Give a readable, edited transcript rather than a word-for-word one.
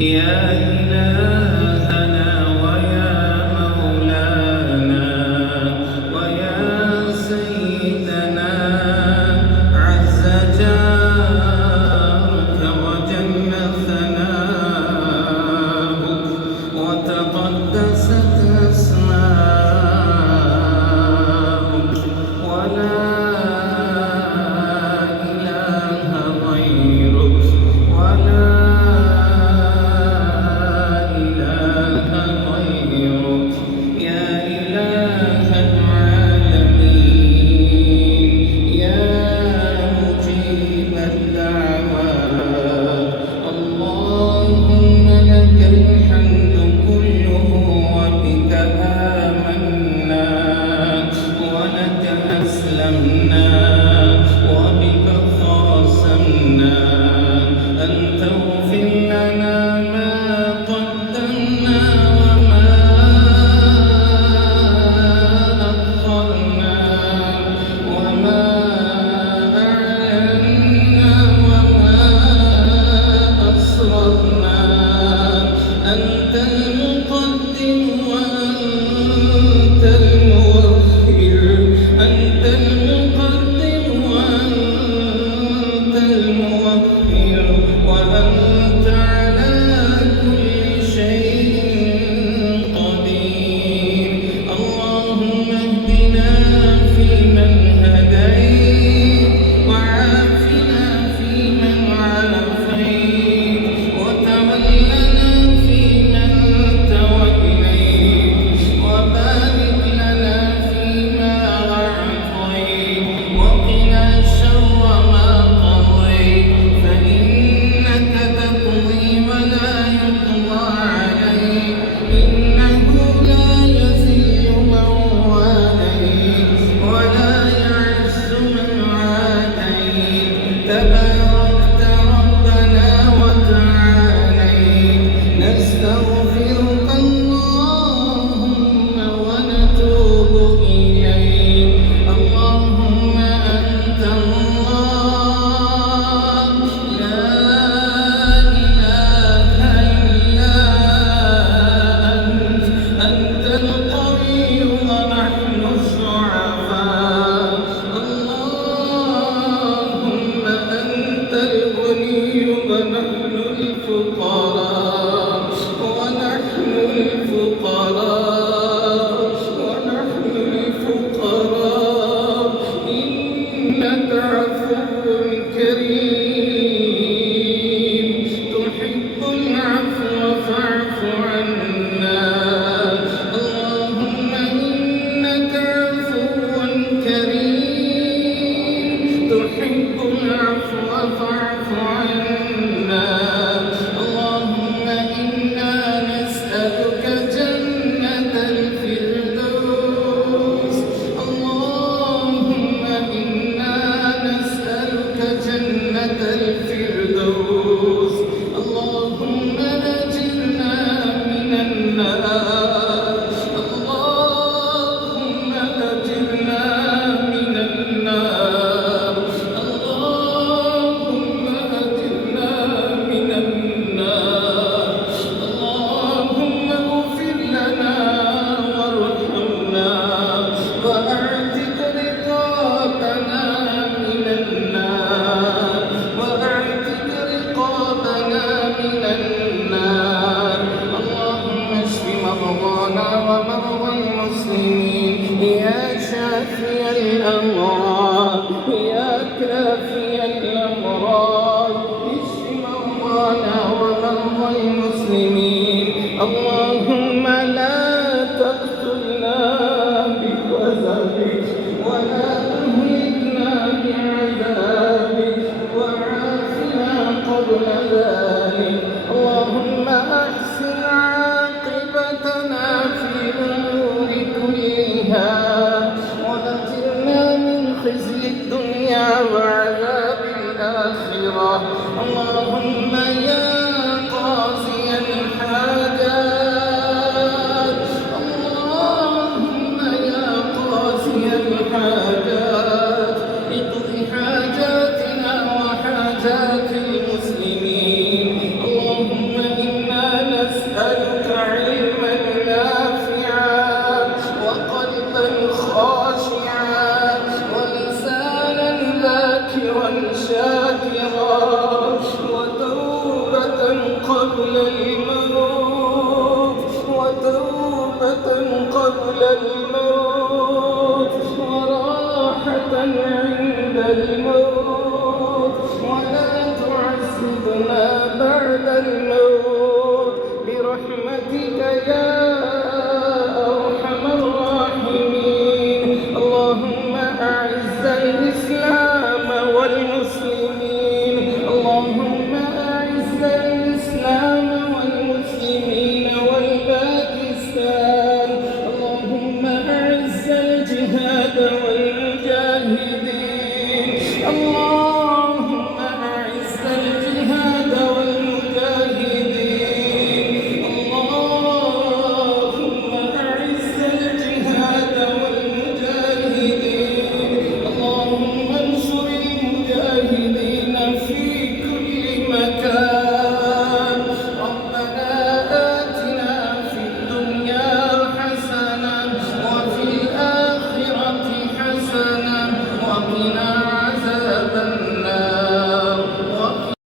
يا إلهنا ويا مولانا ويا سيدنا عز جارك وجل ثناؤك وتقدست أسماؤك ولا إله غيرك ولا وبك خاصمنا أن تغفر لنا ما قدمنا وما أخرنا وما أعلنا وما أسررنا أنت المقدم وأنت المؤخر أنت المقدم وأنت المؤخر وأنت على كل شيء قدير اللهم اهدنا فيمن هديت وعافنا فيمن عافيت وتولنا فيمن توليت وبارك لنا فيما أعطيت وقنا شر ما قضيت فإنك تقضي ولا يقضى عليك إنه لا يذل من واليت ولا يعز من عاديت تباركت ربنا وتعاليت نستغفرك اللهم ونتوب إليك اللهم أنت الله لا إله إلا أنت القوي ونحن الضعفاء اللهم أنت الغني ونحن الفقراء ونحن الفقراء إنك عفو كريم تحب العفو فاعف عنا اللهم إنك عفو كريم تحب العفو فاعف عنا اللهم إنا نسألك جنة الفردوس اللهم إنا نسألك جنة الفردوس اللهم نجنا من النار اللهم نجنا من النار اللهم نجنا من النار اللهم اغفر لنا وارحمنا وأعتق رقابنا من النار وأعتق رقابنا من النار اللهم اشف مرضانا ومرضى المسلمين يا شافي الأمراض يا كافي الأمراض اشف مرضانا ومرضى المسلمين اللهم لا تقتلنا بغضبك ولا تهلكنا بعذابك وعافنا قبل ذلك اللهم أحسن عاقبتنا في الأمور كلها ونجنا من خزي الدنيا وعذاب الآخرة اللهم يا قاضي الحاجات قبل الموت وتوبة قبل الموت وراحة عند الموت ولا تعذبنا بعد الموت برحمتك يا